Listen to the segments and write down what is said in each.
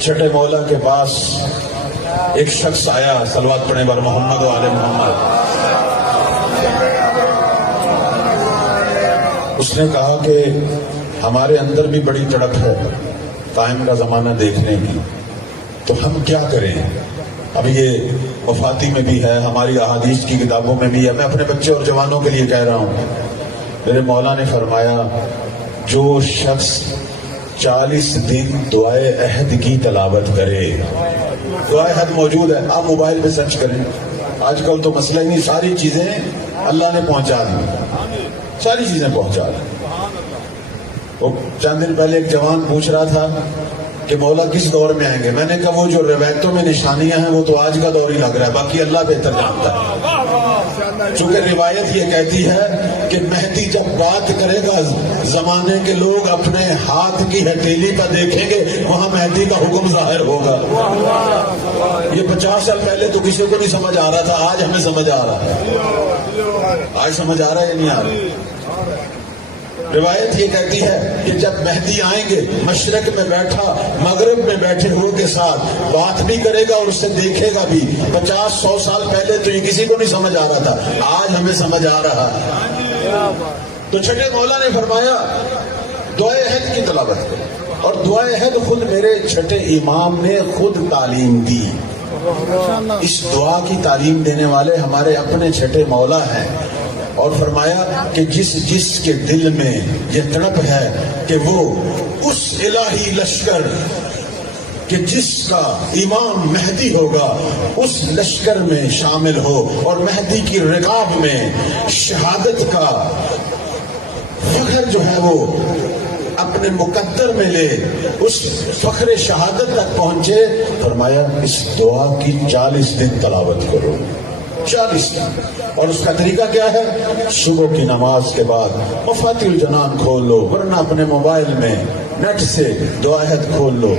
چھٹے مولا کے پاس ایک شخص آیا، صلوات پڑھیں بر محمد و آل محمد۔ اس نے کہا کہ ہمارے اندر بھی بڑی تڑپ ہے قائم کا زمانہ دیکھنے کی، تو ہم کیا کریں؟ اب یہ وفاتی میں بھی ہے، ہماری احادیث کی کتابوں میں بھی ہے، میں اپنے بچے اور جوانوں کے لیے کہہ رہا ہوں۔ میرے مولا نے فرمایا جو شخص 40 دن دعائے عہد کی تلاوت کرے، دعائے عہد موجود ہے، آپ موبائل پہ سرچ کریں، آج کل تو مسئلہ ہی نہیں، ساری چیزیں اللہ نے پہنچا دی، ساری چیزیں پہنچا دی۔ وہ چند دن پہلے ایک جوان پوچھ رہا تھا کہ مولا کس دور میں آئیں گے؟ میں نے کہا وہ جو روایتوں میں نشانیاں ہیں وہ تو آج کا دور ہی لگ رہا ہے، باقی اللہ بہتر جانتا ہے۔ چونکہ روایت یہ کہتی ہے کہ مہدی جب بات کرے گا زمانے کے لوگ اپنے ہاتھ کی ہتھیلی پر دیکھیں گے، وہاں مہدی کا حکم ظاہر ہوگا۔ یہ 50 سال پہلے تو کسی کو نہیں سمجھ آ رہا تھا، آج ہمیں سمجھ آ رہا ہے۔ آج سمجھ آ رہا ہے یا نہیں آ رہا؟ روایت یہ کہتی ہے کہ جب مہدی آئیں گے، مشرق میں بیٹھا مغرب میں بیٹھے ہوئے کے ساتھ بات بھی کرے گا اور اس سے دیکھے گا بھی۔ 50-100 سال پہلے تو یہ کسی کو نہیں سمجھ آ رہا تھا، آج ہمیں سمجھ آ رہا ہے۔ تو چھٹے مولا نے فرمایا دعائے عہد کی تلاوت کرو، اور دعائے عہد خود میرے چھٹے امام نے خود تعلیم دی۔ اس دعا کی تعلیم دینے والے ہمارے اپنے چھٹے مولا ہیں، اور فرمایا کہ جس کے دل میں یہ تڑپ ہے کہ وہ اس الہی لشکر کہ جس کا امام مہدی ہوگا اس لشکر میں شامل ہو، اور مہدی کی رکاب میں شہادت کا فخر جو ہے وہ اپنے مقدر میں لے، اس فخر شہادت تک پہنچے۔ فرمایا اس دعا کی 40 دن تلاوت کرو، 40 دن۔ اور اس کا طریقہ کیا ہے؟ صبح کی نماز کے بعد مفاتیح الجنان کھول لو، ورنہ اپنے موبائل میں نیٹ سے دعائے عہد کھول لو۔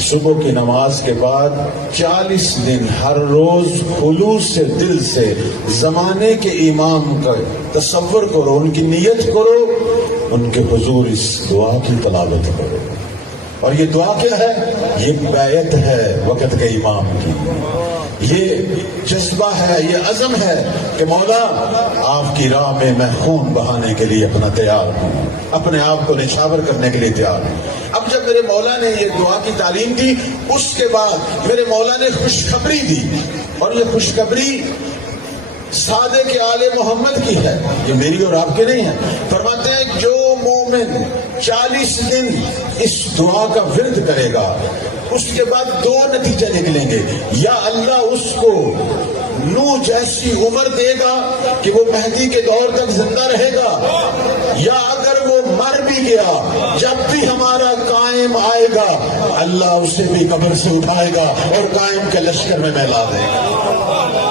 صبح کی نماز کے بعد 40 دن ہر روز خلوص سے دل سے زمانے کے امام کا تصور کرو، ان کی نیت کرو، ان کے حضور اس دعا کی تلاوت کرو۔ اور یہ دعا کیا ہے؟ یہ بیعت ہے وقت کے امام کی، یہ جذبہ ہے، یہ عزم ہے کہ مولا آپ کی راہ میں میں خون بہانے کے لیے اپنا تیار ہوں، اپنے آپ کو نچھاور کرنے کے لیے تیار ہوں۔ اب جب میرے مولا نے یہ دعا کی تعلیم دی، اس کے بعد میرے مولا نے خوشخبری دی، اور یہ خوشخبری صادق آل محمد کی ہے، یہ میری اور آپ کے نہیں ہے۔ فرماتے ہیں جو مومن 40 دن اس دعا کا ورد کرے گا، اس کے بعد 2 نتیجے نکلیں گے، یا اللہ اس کو نوح جیسی عمر دے گا کہ وہ مہدی کے دور تک زندہ رہے گا، یا اگر وہ مر بھی گیا جب بھی ہمارا قائم آئے گا اللہ اسے بھی قبر سے اٹھائے گا اور قائم کے لشکر میں ملا دے گا۔